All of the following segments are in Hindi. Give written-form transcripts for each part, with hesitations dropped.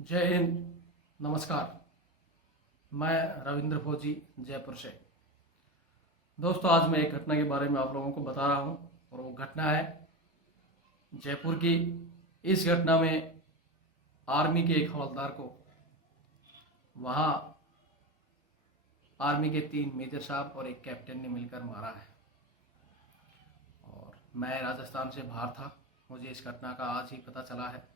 जय हिंद। नमस्कार। मैं रविंद्र फौजी, जयपुर से। दोस्तों, आज मैं एक घटना के बारे में आप लोगों को बता रहा हूं और वो घटना है जयपुर की। इस घटना में आर्मी के एक हवलदार को वहां आर्मी के 3 मेजर साहब और एक कैप्टन ने मिलकर मारा है। और मैं राजस्थान से बाहर था, मुझे इस घटना का आज ही पता चला है।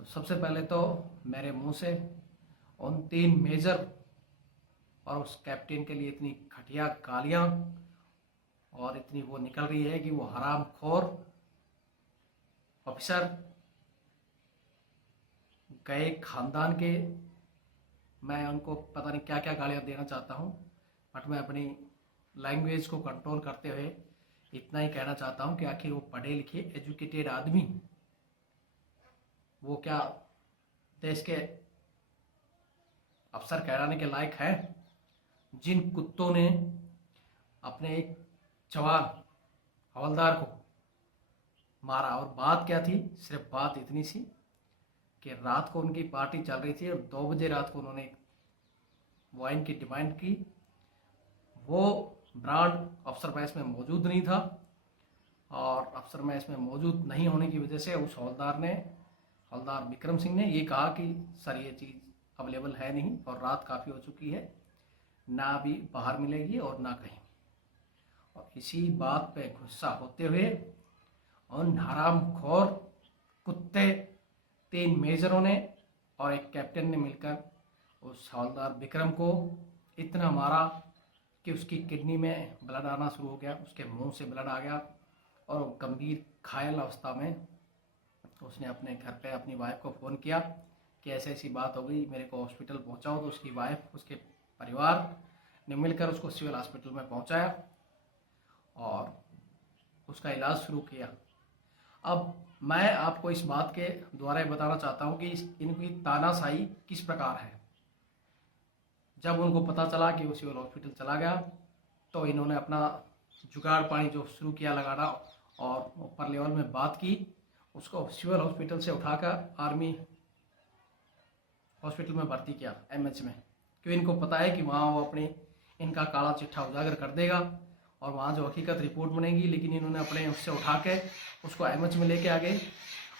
तो सबसे पहले तो मेरे मुंह से उन 3 मेजर और उस कैप्टन के लिए इतनी घटिया गालियां और इतनी वो निकल रही है कि वो हरामखोर ऑफिसर गए खानदान के। मैं उनको पता नहीं क्या क्या गालियां देना चाहता हूं, बट मैं अपनी लैंग्वेज को कंट्रोल करते हुए इतना ही कहना चाहता हूं कि आखिर वो पढ़े लिखे एजुकेटेड आदमी वो क्या देश के अफसर कहलाने के लायक है? जिन कुत्तों ने अपने एक जवान हवलदार को मारा। और बात क्या थी? सिर्फ बात इतनी सी कि रात को उनकी पार्टी चल रही थी और 2 बजे रात को उन्होंने वाइन की डिमांड की। वो ब्रांड अफसर मैस में मौजूद नहीं था और अफसर मैस में मौजूद नहीं होने की वजह से उस हवलदार विक्रम सिंह ने ये कहा कि सर ये चीज़ अवेलेबल है नहीं और रात काफ़ी हो चुकी है, ना अभी बाहर मिलेगी और ना कहीं। और इसी बात पे गुस्सा होते हुए उन हरामखोर कुत्ते 3 मेजरों ने और एक कैप्टन ने मिलकर उस हवलदार विक्रम को इतना मारा कि उसकी किडनी में ब्लड आना शुरू हो गया, उसके मुंह से ब्लड आ गया और वो गंभीर घायल अवस्था में उसने अपने घर पे अपनी वाइफ को फ़ोन किया कि ऐसी ऐसी बात हो गई, मेरे को हॉस्पिटल पहुंचाओ। तो उसकी वाइफ, उसके परिवार ने मिलकर उसको सिविल हॉस्पिटल में पहुंचाया और उसका इलाज शुरू किया। अब मैं आपको इस बात के द्वारा बताना चाहता हूं कि इनकी तानाशाही किस प्रकार है। जब उनको पता चला कि वो सिविल हॉस्पिटल चला गया तो इन्होंने अपना जुगाड़ पानी जो शुरू किया लगाना और ऊपर लेवल में बात की, उसको सिविल हॉस्पिटल से उठाकर आर्मी हॉस्पिटल में भर्ती किया, एमएच में। क्यों? इनको पता है कि वहाँ वो अपनी इनका काला चिट्ठा उजागर कर देगा और वहाँ जो हकीकत रिपोर्ट बनेगी। लेकिन इन्होंने अपने उससे उठा के उसको एमएच में लेके आ गए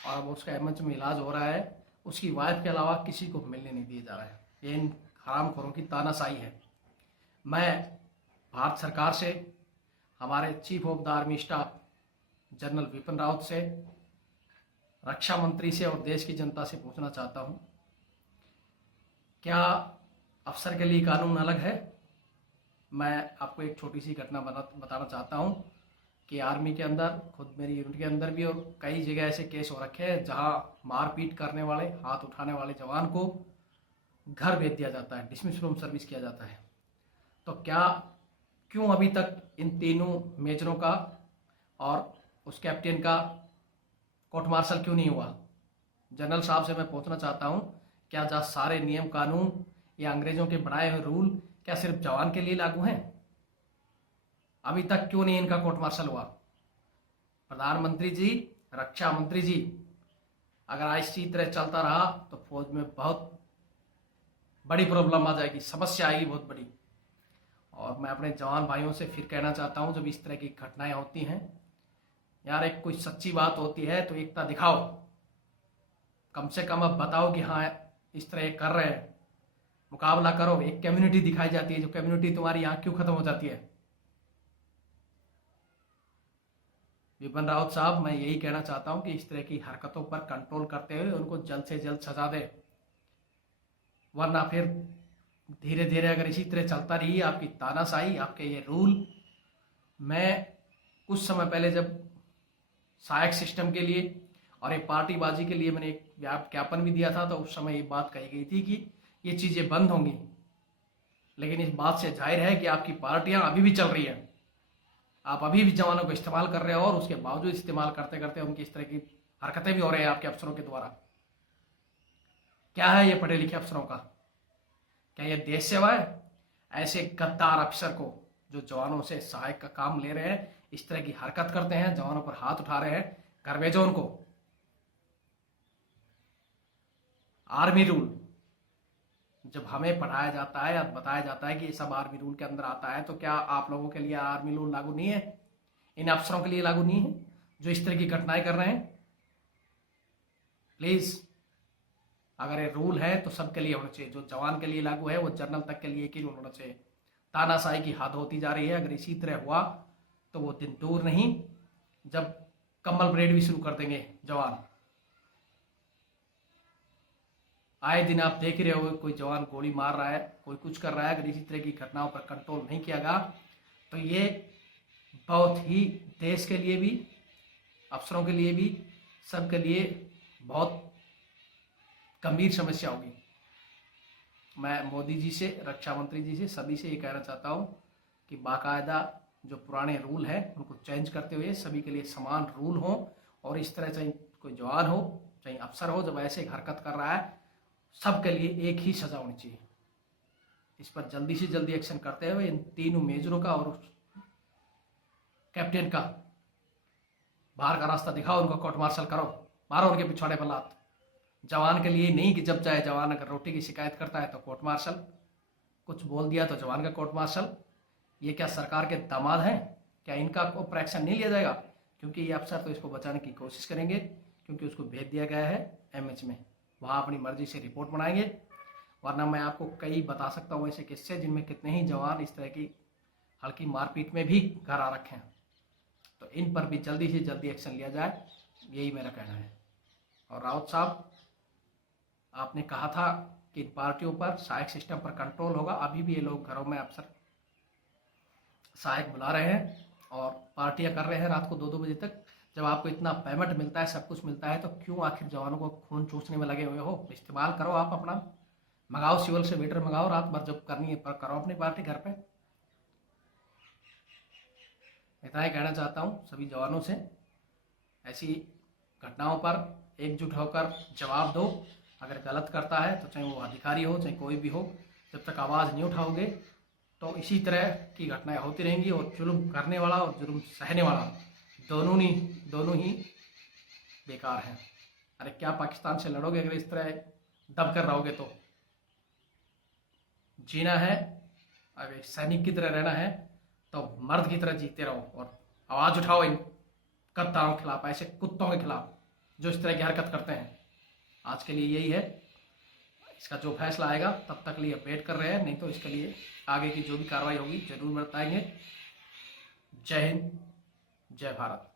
और अब उसका एमएच में इलाज हो रहा है। उसकी वाइफ के अलावा किसी को मिलने नहीं दिया जा रहा है। ये इन हरामखोरों की तानाशाही है। मैं भारत सरकार से, हमारे chief of the army staff general Vipin Rawat से, रक्षा मंत्री से और देश की जनता से पूछना चाहता हूं, क्या अफसर के लिए कानून अलग है? मैं आपको एक छोटी सी घटना बताना चाहता हूं कि आर्मी के अंदर, खुद मेरी यूनिट के अंदर भी और कई जगह ऐसे केस हो रखे हैं जहां मारपीट करने वाले, हाथ उठाने वाले जवान को घर भेज दिया जाता है, डिसमिस फ्रॉम सर्विस किया जाता है। तो क्यों अभी तक इन तीनों मेजरों का और उस कैप्टन का कोर्ट मार्शल क्यों नहीं हुआ? जनरल साहब से मैं पूछना चाहता हूं, क्या जा सारे नियम कानून या अंग्रेजों के बनाए हुए रूल क्या सिर्फ जवान के लिए लागू हैं? अभी तक क्यों नहीं इनका कोर्ट मार्शल हुआ? प्रधानमंत्री जी, रक्षा मंत्री जी, अगर इसी तरह चलता रहा तो फौज में बहुत बड़ी प्रॉब्लम आ जाएगी, समस्या आएगी बहुत बड़ी। और मैं अपने जवान भाइयों से फिर कहना चाहता हूं, जब इस तरह की घटनाएं होती हैं, यार एक कोई सच्ची बात होती है तो एकता दिखाओ, कम से कम अब बताओ कि हाँ इस तरह कर रहे हैं, मुकाबला करो। एक कम्युनिटी दिखाई जाती है, जो कम्युनिटी तुम्हारी यहाँ क्यों खत्म हो जाती है? विपिन रावत साहब, मैं यही कहना चाहता हूं कि इस तरह की हरकतों पर कंट्रोल करते हुए उनको जल्द से जल्द सजा दे, वरना फिर धीरे धीरे अगर इसी तरह चलता रही आपकी तानाशाही, आपके ये रूल। मैं कुछ समय पहले जब सहायक सिस्टम के लिए और एक पार्टीबाजी के लिए मैंने एक ज्ञापन भी दिया था, तो उस समय ये बात कही गई थी कि ये चीज़ें बंद होंगी। लेकिन इस बात से जाहिर है कि आपकी पार्टियां अभी भी चल रही है, आप अभी भी जवानों को इस्तेमाल कर रहे हो और उसके बावजूद इस्तेमाल करते करते उनकी इस तरह की हरकतें भी हो रही है आपके अफसरों के द्वारा। क्या है ये पढ़े लिखे अफसरों का? क्या ये देश सेवा है? ऐसे गद्दार अफसर को जो जवानों से सहायक का काम ले रहे हैं, इस तरह की हरकत करते हैं, जवानों पर हाथ उठा रहे हैं, घर भेजो उनको। आर्मी रूल जब हमें पढ़ाया जाता है या बताया जाता है कि ये सब आर्मी रूल के अंदर आता है, तो क्या आप लोगों के लिए आर्मी रूल लागू नहीं है? इन अफसरों के लिए लागू नहीं है जो इस तरह की घटनाएं कर रहे हैं? प्लीज, अगर ये रूल है तो सबके लिए होना चाहिए। जो जवान के लिए लागू है वो जनरल तक के लिए एक ही रूल होना चाहिए। तानाशाही की हद होती जा रही है। अगर इसी तरह हुआ तो वो दिन दूर नहीं जब कम्बल परेड भी शुरू कर देंगे जवान। आए दिन आप देख रहे हो कोई जवान गोली मार रहा है, कोई कुछ कर रहा है। अगर इसी तरह की घटनाओं पर कंट्रोल नहीं किया गया तो ये बहुत ही देश के लिए भी, अफसरों के लिए भी, सबके लिए बहुत गंभीर समस्या होगी। मैं मोदी जी से, रक्षा मंत्री जी से, सभी से ये कहना चाहता हूँ कि बाकायदा जो पुराने रूल हैं उनको चेंज करते हुए सभी के लिए समान रूल हो। और इस तरह चाहे कोई जवान हो चाहे अफसर हो, जब ऐसे हरकत कर रहा है सबके लिए एक ही सजा होनी चाहिए। इस पर जल्दी से जल्दी एक्शन करते हुए इन तीनों मेजरों का और कैप्टन का बाहर का रास्ता दिखाओ, उनको कोर्ट मार्शल करो, मारो उनके पिछवाड़े पर लात। जवान के लिए नहीं कि जब चाहे जवान अगर रोटी की शिकायत करता है तो कोर्ट मार्शल, कुछ बोल दिया तो जवान का कोर्ट मार्शल। ये क्या सरकार के दामाद हैं? क्या इनका ऊपर एक्शन नहीं लिया जाएगा? क्योंकि ये अफसर तो इसको बचाने की कोशिश करेंगे, क्योंकि उसको भेज दिया गया है एमएच में, वहाँ अपनी मर्जी से रिपोर्ट बनाएंगे। वरना मैं आपको कई बता सकता हूँ ऐसे किस्से जिनमें कितने ही जवान इस तरह की हल्की मारपीट में भी घर आ रखे हैं। तो इन पर भी जल्दी से जल्दी एक्शन लिया जाए, यही मेरा कहना है। और राउत साहब, आपने कहा था कि इन पार्टियों पर सहायक सिस्टम पर कंट्रोल होगा। अभी भी ये लोग घरों में अफसर सहायक बुला रहे हैं और पार्टियां कर रहे हैं रात को 2-2 बजे तक। जब आपको इतना पेमेंट मिलता है, सब कुछ मिलता है, तो क्यों आखिर जवानों को खून चूसने में लगे हुए हो? इस्तेमाल करो आप अपना, मंगाओ सिविल से वेटर मंगाओ, रात भर जब करनी है पर करो अपनी पार्टी घर पे। इतना ही कहना चाहता हूँ सभी जवानों से, ऐसी घटनाओं पर एकजुट होकर जवाब दो। अगर गलत करता है तो चाहे वो अधिकारी हो चाहे कोई भी हो, जब तक आवाज़ नहीं उठाओगे तो इसी तरह की घटनाएं होती रहेंगी। और जुल्म करने वाला और जुल्म सहने वाला दोनों ही बेकार हैं। अरे क्या पाकिस्तान से लड़ोगे अगर इस तरह दब कर रहोगे? तो जीना है, अगर सैनिक की तरह रहना है तो मर्द की तरह जीते रहो और आवाज़ उठाओ इन कत्ताओं के खिलाफ, ऐसे कुत्तों के खिलाफ जो इस तरह की हरकत करते हैं। आज के लिए यही है। इसका जो फैसला आएगा तब तक लिए वेट कर रहे हैं, नहीं तो इसके लिए आगे की जो भी कार्रवाई होगी जरूर बताएंगे। जय हिंद, जय भारत।